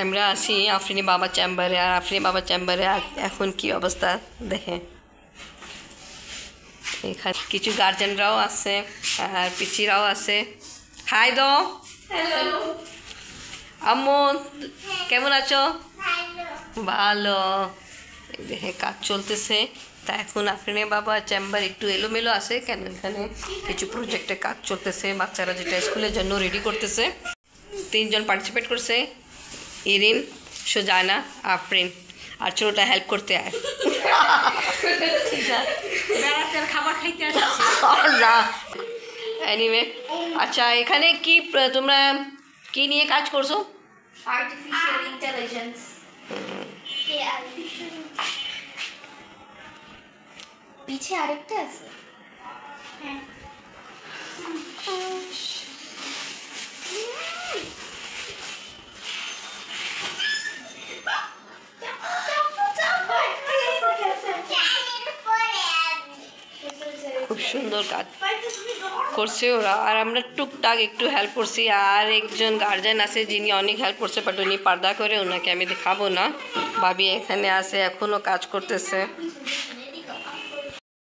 আমরা আছি আফরিনী বাবা চেম্বারে। আর আফরিনী বাবা চেম্বারে এখন কি অবস্থা দেখেন। এখানে কিছু গার্জেনরাও আছে আর পিচিরাও আছে। হাই দো। হ্যালো আম্মু, কেমন আছো? ভালো। দেখে কাজ চলতেছে। তা এখন আফরিনী বাবা চেম্বার একটু এলোমেলো আছে কেন, এখানে কিছু প্রজেক্টে কাজ চলতেছে। বাচ্চারা যেটা স্কুলের জন্য রেডি করতেছে। 3 জন পার্টিসিপেট করছে, ইরিন, সুজানা, আফরিন। আর ছোটটা হেল্প করতে আয়। খাবার খাইতে না এনিওয়ে, আচ্ছা এখানে কি তোমরা কি নিয়ে কাজ করছো? Artificial intelligence. পিছে আরেকটা আছে। হ্যাঁ খুব সুন্দর কাজ করছে ওরা। আর আমরা টুকটাক একটু হেল্প করছি। আর একজন গার্জেন আছে যিনি অনেক হেল্প করছে, বাট উনি পর্দা করে, ওনাকে আমি দেখাবো না। ভাবি এখানে আছে, এখনও কাজ করতেছে।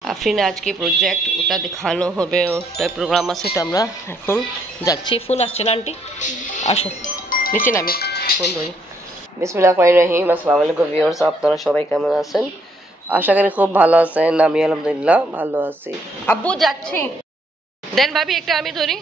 আফরিন আজকে প্রজেক্ট ওটা দেখানো হবে, ওটা প্রোগ্রাম আছে। তো আমরা এখন যাচ্ছি। ফোন আসছে না আন্টি? আসো নিচে নামি ফোন ধরি। বিসমিল্লাহির রহমানির রহিম। আসসালামু আলাইকুম ভিউয়ার্স, আপনারা সবাই কেমন আছেন? আশা করি খুব ভালো আছেন। আমি আলহামদুলিল্লাহ ভালো আছি। আব্বু যাচ্ছি, দেন ভাবি একটা আমি ধরি।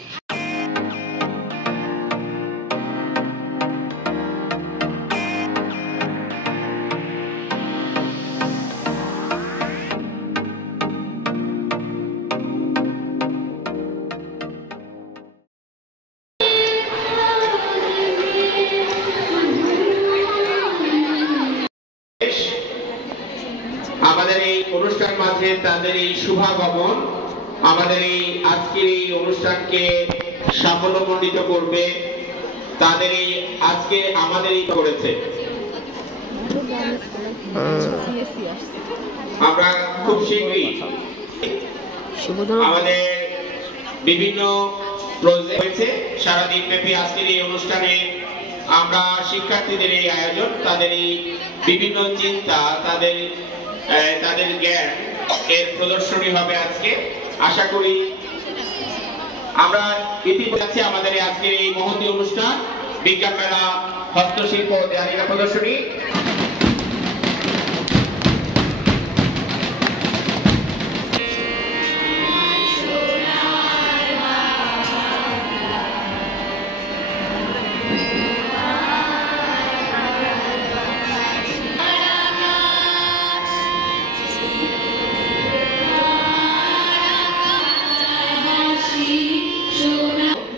আমাদের এই অনুষ্ঠান মাঝে তাদের এই শুভাগমন আমাদের এই আজকের এই অনুষ্ঠানকে সাফল্যমণ্ডিত করবে। তাদের এই আজকে আমাদের এই করেছে। আমরা খুব শীঘ্রই আমাদের বিভিন্ন প্রজেক্ট হয়েছে সারাদিন ব্যাপী আজকের এই অনুষ্ঠানে। আমরা শিক্ষার্থীদের এই আয়োজন, তাদের এই বিভিন্ন চিন্তা, তাদের জ্ঞান এর প্রদর্শনী হবে আজকে। আশা করি আমরা ইতিমধ্যে আমাদের আজকের এই মহতী অনুষ্ঠান বিজ্ঞান মেলা, হস্তশিল্প, দেয়ালিকা প্রদর্শনী।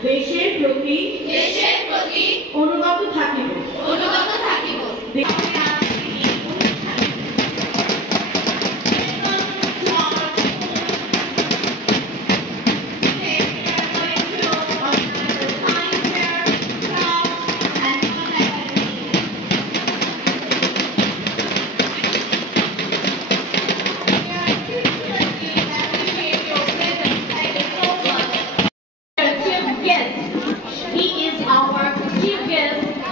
দেশের প্রতি অনুগত থাকিব।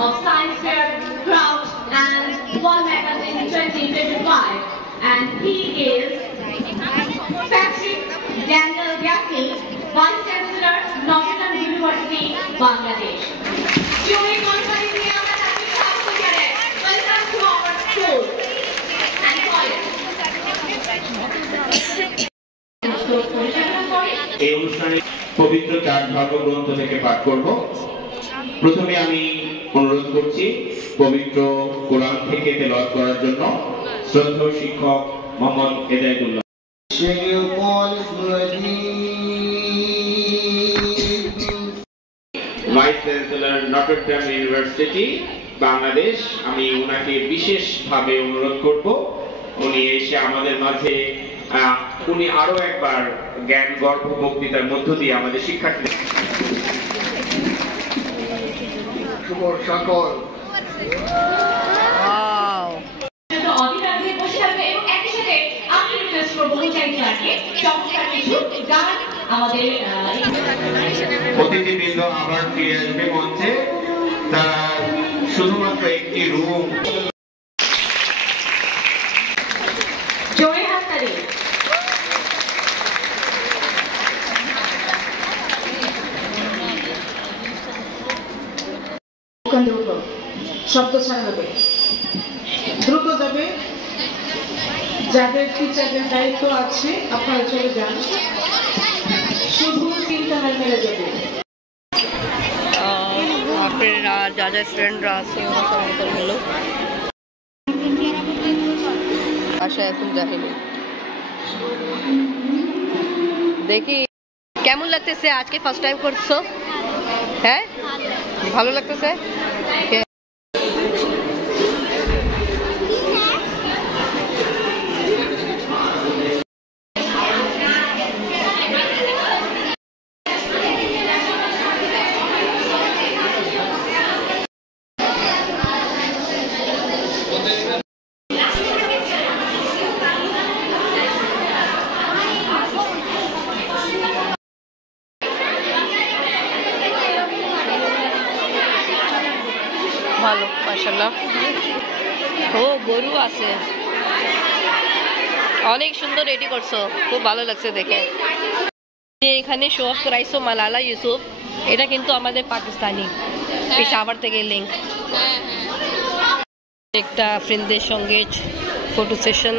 Of Science Fair, Craft and World Magazine 2025, and he is Patrick Daniel Yakil, Vice Chancellor, Notre Dame University, Bangladesh. During conference, we are welcome to our school and college. এই অনুষ্ঠানে পবিত্র 4 ধর্মগ্রন্থ থেকে পাঠ করব। প্রথমে আমি অনুরোধ করছি পবিত্র কোরআন থেকে তেলাওয়াত করার জন্য শ্রদ্ধেয় শিক্ষক Mohammad Hedayetullah. Vice chancellor Notre Dame university Bangladesh, আমি ওনাকে বিশেষভাবে অনুরোধ করব উনি এসে আমাদের মাঝে উনি আরো একবার জ্ঞান গর্ভ বক্তৃতার মধ্য দিয়ে আমাদের শিক্ষার্থীদের সকল অতিথিবৃন্দ আবার ফিরে আসবে মঞ্চে। তারা শুধুমাত্র একটি রুম জোরে হাততালি। ওখান থেকে উঠো, শব্দ ছাড়া হবে, দ্রুত যাবে। যাদের টিচারদের দায়িত্ব আছে আপনারা চলে যান, শুধু 3টা লাইন মেরে যাবে। আপনারা যা যা স্টুডেন্টরা আছে ওরা সবাই হলো বাসায় এখন যাইনি। দেখি কেমন লাগতেছে আজকে ফার্স্ট টাইম করছো? হ্যাঁ ভালো লাগতেছে। ভালো মাশাআল্লাহ। ও গরু আছে, অনেক সুন্দর রেডি করছো, খুব ভালো লাগছে দেখে। এখানে শো অফ করাইছো মালালা ইউসুফ, এটা কিন্তু আমাদের পাকিস্তানি, পেশাওয়ার থেকে লিঙ্ক। একটা ফ্রেন্ডদের সঙ্গে ফটো সেশন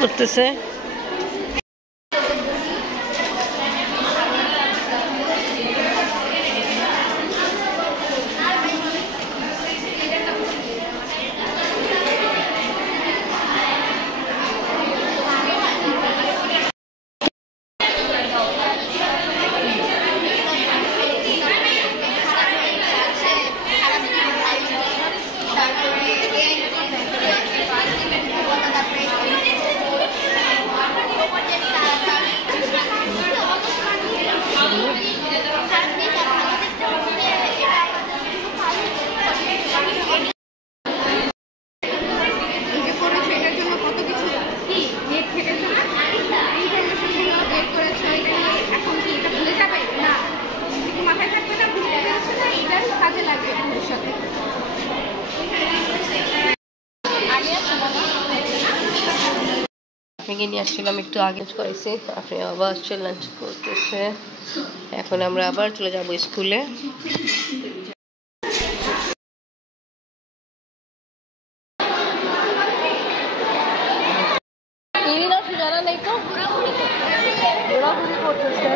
করতেছে। আপনাকে নিয়ে আসছিলাম একটু আগে করেছি, আপনি আবার লাঞ্চ করতেছে। এখন আমরা আবার চলে যাব স্কুলে। জানা নেই তো ঘোরাঘুরি করতেছে,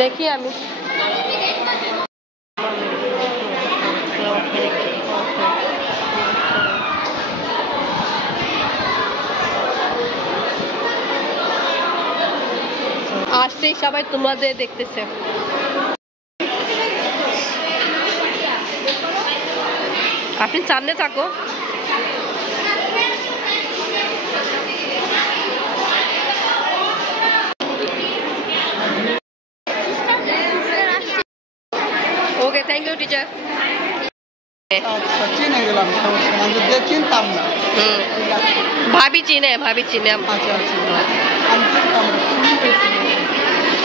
দেখি আমি। আসতেই সবাই তোমাদের দেখতেছে। আপনি সামনে থাকো। ওকে, থ্যাংক ইউ টিচার। চিনে গেলাম, চিনতাম না। ভাবি চিনে, ভাবি চিনে। আচ্ছা আচ্ছা, আমি চিনতাম না।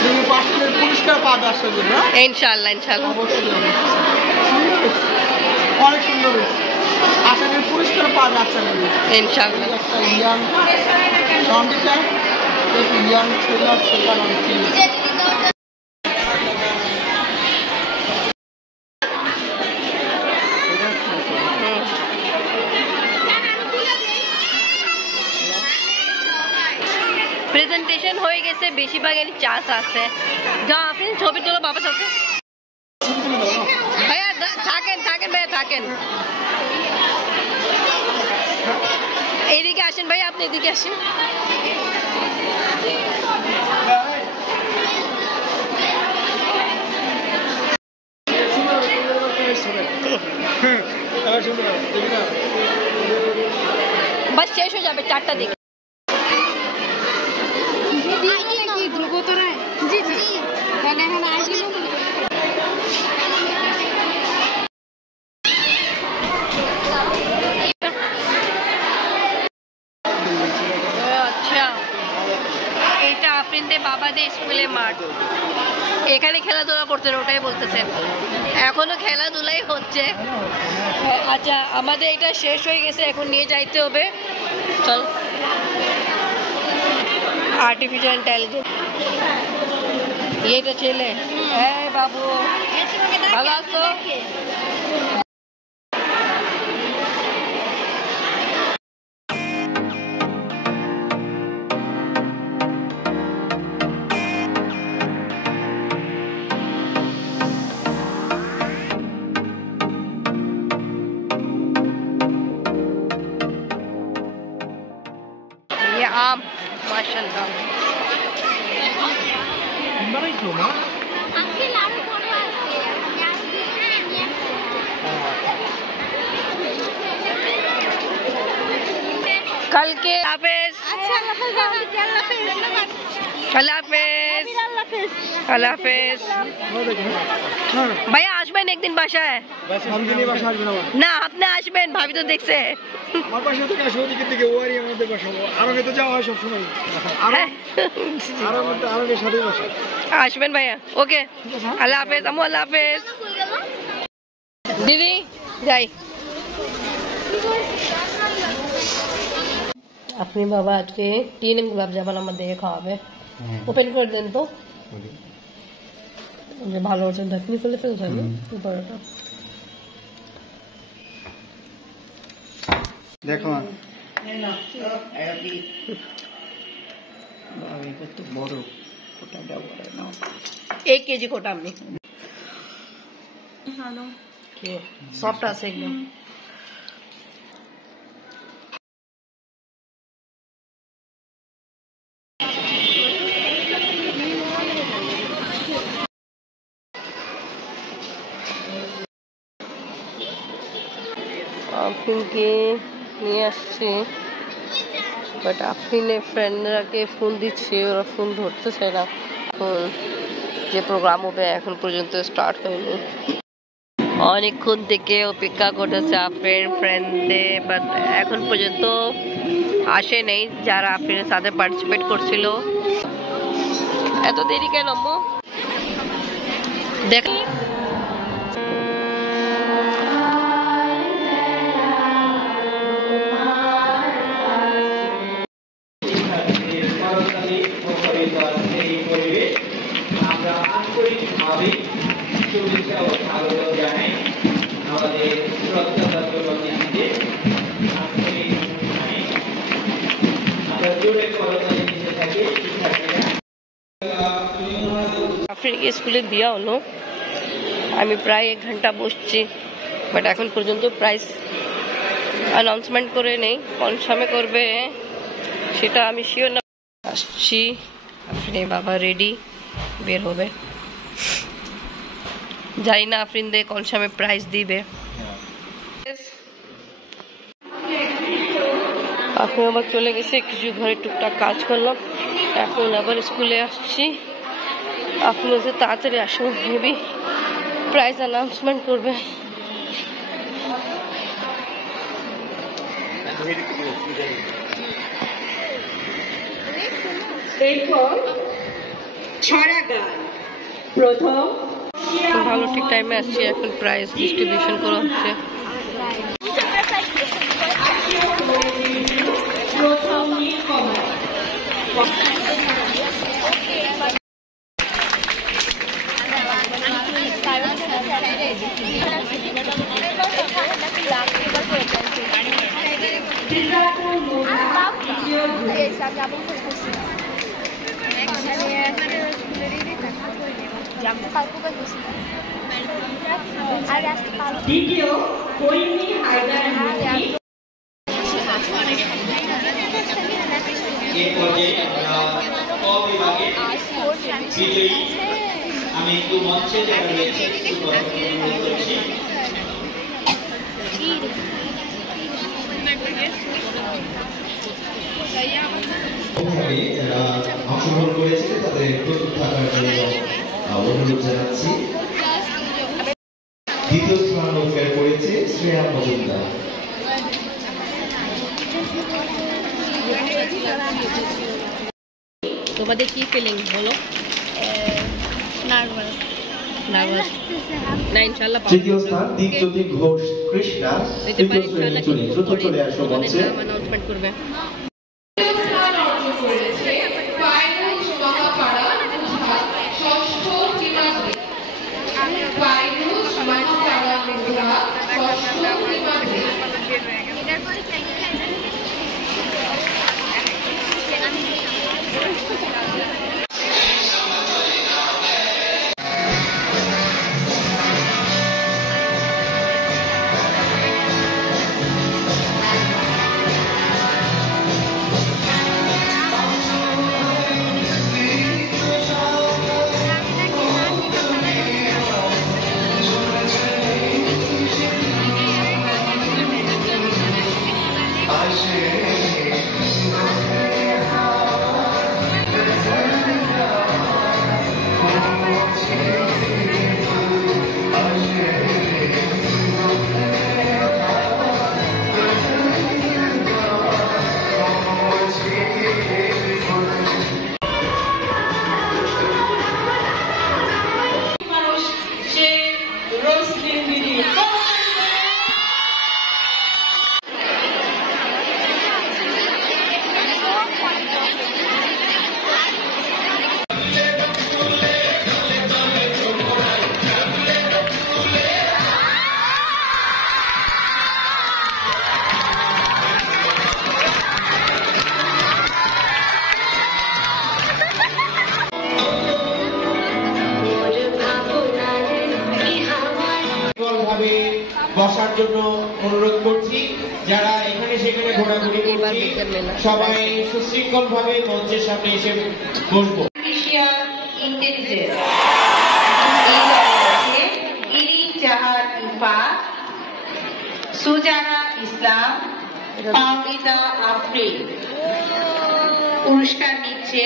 তুমি পাশের পুরস্কার পাবে আসার জন্য। ইনশাআল্লাহ ইনশাআল্লাহ, অবশ্যই অনেক সুন্দর হয়েছে। আশা করি পুরস্কার পাবে আসার জন্য ইনশাআল্লাহ। একটা ইয়াং সন্ডিটা, একটা ইয়াং ছেলে আর ছেলে প্রেজেন্টেশন হয়ে গেছে, বেশিরভাগ এর চান্স আছে। যা আপনি ছবি তোলো বাবার সাথে। ভাইয়া থাকেন থাকেন, ভাইয়া থাকেন, এইদিকে আসেন ভাইয়া, আপনি এদিকে আসেন। বাস শেষ হয়ে যাবে 4টার দিকে। আচ্ছা, এটা আপনাদের বাবাদের স্কুলের মাঠ, এখানে খেলাধুলা করতেন, ওটাই বলতেছেন। এখনো খেলাধুলাই হচ্ছে। আচ্ছা আমাদের এটা শেষ হয়ে গেছে, এখন নিয়ে যাইতে হবে। চল आर्टिफिशियल इंटेलिजेंस ये तो चले है बाबू ভালো আছো? ये आम माशाल्लाह कल के हाफिज। अल्लाह हाफिज। ভাইয়া আসবেন একদিন বাসায়? না আপনি আসবেন, ভাবি তো দেখছে। আসবেন ভাইয়া। ওকে আল্লাহ হাফেজ আম্মু, আল্লাহ হাফেজ। দিদি যাই। আপনি বাবা আজকে 3 গোলাপ জামুন আমাদের খাওয়াবে। ওপেন করে দেন তো, ভালো হচ্ছে। ঢাকনি ফেলে ফেলতে হবে পরোটা। দেখো বড় एक केजी कोटा में सॉफ्ट আছে একদম। আফরিনকে নিয়ে আসছি, বাট আফরিনের ফ্রেন্ডরাকে ফোন দিচ্ছি, ওরা ফোন ধরতেছে না। এখন যে প্রোগ্রাম হবে এখন পর্যন্ত স্টার্ট হয়নি। অনেকক্ষণ থেকে অপেক্ষা করতেছে আফরিন ফ্রেন্ডদের, বাট এখন পর্যন্ত আসে নেই যারা আফরিনের সাথে পার্টিসিপেট করছিল। এত দেরি কেন আম্মু? দেখ আমরা আন্তরিকভাবে শুভেচ্ছা ও স্বাগত জানাই আমাদের শ্রদ্ধাভাজন অতিথিকে। আমরা জোরে করতালি দিতে থাকি শিক্ষার্থীরা। আফরিনকে স্কুলে দেওয়া হলো, আমি প্রায় 1 ঘন্টা বসছি, বাট এখন পর্যন্ত প্রাইস অ্যানাউন্সমেন্ট করে নেই। কোন সময় করবে সেটা আমি শিওর না। আসছি, আফরিনের বাবা রেডি, বের হবে। জানি না আফরিন দে কোন সময় প্রাইজ দিবে। এখন আবার চলে গেছে, কিছু ঘরে টুকটাক কাজ করলাম, এখন আবার স্কুলে আসছি। আপনি যে তাড়াতাড়ি আসুন, মেবি প্রাইজ অ্যানাউন্সমেন্ট করবে। এরপর ছড়া গান প্রথম ভালো ঠিক টাইমে আসছি, এখন প্রাইজ ডিস্ট্রিবিউশন করা হচ্ছে। প্রথম নীলকমল দ্বিতীয় করিমি হায়দার এই পর্যায়ে আমরা অবিভাগে বিজয়ী আমি একটু মঞ্চে যারা রয়েছে অনুরোধ করছি। যারা অংশগ্রহণ করেছে তাদের প্রস্তুত থাকার জন্য অনুরোধ জানাচ্ছি। দ্বিতীয় স্থান অধিকার করেছে শ্রেয়া মজুমদার। তোমাদের কি ফিলিং বলো? নার্ভাস। না ইনশাআল্লাহ পাবো। তৃতীয় স্থান দীপজ্যোতি ঘোষ কৃষ্ণা, তৃতীয় শ্রেণীর জুনি। দ্রুত চলে আসো মঞ্চে। অ্যানাউন্সমেন্ট করবে। ভাবে বসার জন্য অনুরোধ করছি। যারা এখানে সেখানে ঘোরাঘুরি করছি সবাই সুশৃঙ্খল ভাবে মঞ্চের সামনে এসে বসবো। ইন্টেলিজেন্স ইরিন জাহার ইফা, সুজানা ইসলাম, পাওনিতা আফরিন। পুরস্কার নিচ্ছে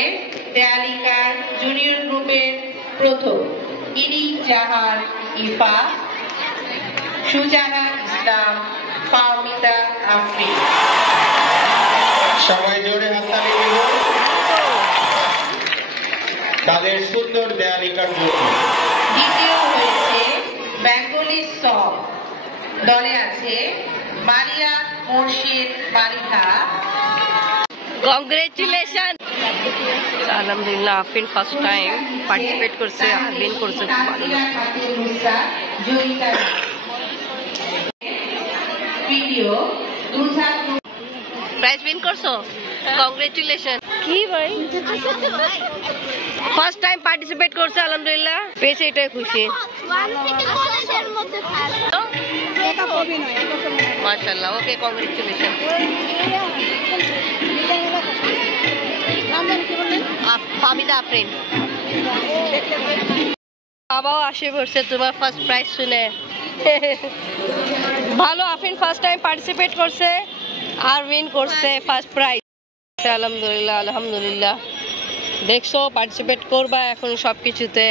দেয়ালিকার জুনিয়র গ্রুপের প্রথম ইরিন জাহার ইফা, সুজানা ইসলাম, পাওনিতা আফরিন। সবাই জোরে হাততালি দিব তাদের সুন্দর দেয়ালিকার জন্য। দ্বিতীয় হয়েছে বেঙ্গলি সং, দলে আছে মারিয়া মুর্শিদ মালিকা। কংগ্রেচুলেশন। আলহামদুলিল্লাহ আফরিন ফার্স্ট টাইম পার্টিসিপেট করছে আর উইন করছে। প্রাইজ উইন করছো, কংগ্রেচুলেশন। কি ভাই ফার্স্ট টাইম পার্টিসিপেট করছে, আলহামদুলিল্লাহ পেয়েছে, এটাই খুশি। মাশাআল্লাহ, ওকে কংগ্রেচুলেশন। ফামিদা আফরিন বাবাও আসে পড়ছে তোমার ফার্স্ট প্রাইজ শুনে। ভালো, আফরিন ফার্স্ট টাইম পার্টিসিপেট করছে আর উইন করছে ফার্স্ট প্রাইজ। আলহামদুলিল্লাহ আলহামদুলিল্লাহ। দেখছো পার্টিসিপেট করবা এখন সব কিছুতে,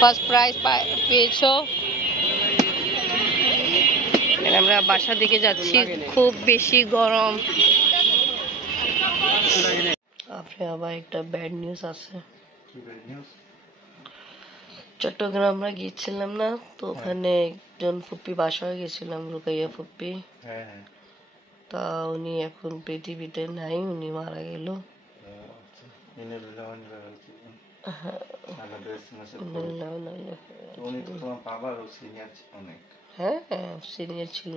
ফার্স্ট প্রাইজ পেয়েছো। আমরা বাসার দিকে যাচ্ছি, খুব বেশি গরম। আপনি আবার একটা ব্যাড নিউজ আছে। চট্টগ্রাম আমরা গিয়েছিলাম না তো, ওখানে একজন ফুপ্পি বাসা হয়ে গেছিলাম, রুকাইয়া ফুপ্পি। তা উনি এখন পৃথিবীতে নাই, উনি মারা গেল। হ্যাঁ হ্যাঁ সিনিয়র ছিল,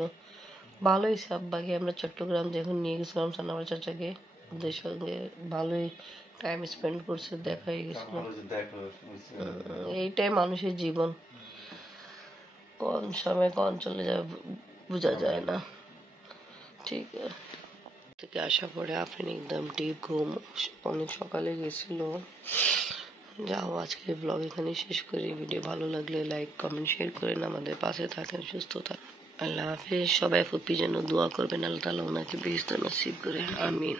ভালো হয়েছে। আব্বাকে আমরা চট্টগ্রাম যখন নিয়ে গেছিলাম সানাবার চাচাকে, ওদের সঙ্গে ভালোই টাইম স্পেন্ড করছে, দেখা হয়ে গেছিল। এইটাই মানুষের জীবন, কোন সময় কোন চলে যায় বোঝা যায় না। ঠিক থেকে আসা পরে আপনি একদম ডিপ ঘুম, অনেক সকালে গেছিল। যাও আজকে ব্লগ এখানে শেষ করি। ভিডিও ভালো লাগলে লাইক কমেন্ট শেয়ার করেন, আমাদের পাশে থাকেন, সুস্থ থাকেন। আল্লাহ হাফেজ। সবাই ফুপ্পির জন্য দোয়া করবেন, আল্লাহ তাআলা ওনাকে বেহেশত নসিব করে, আমিন।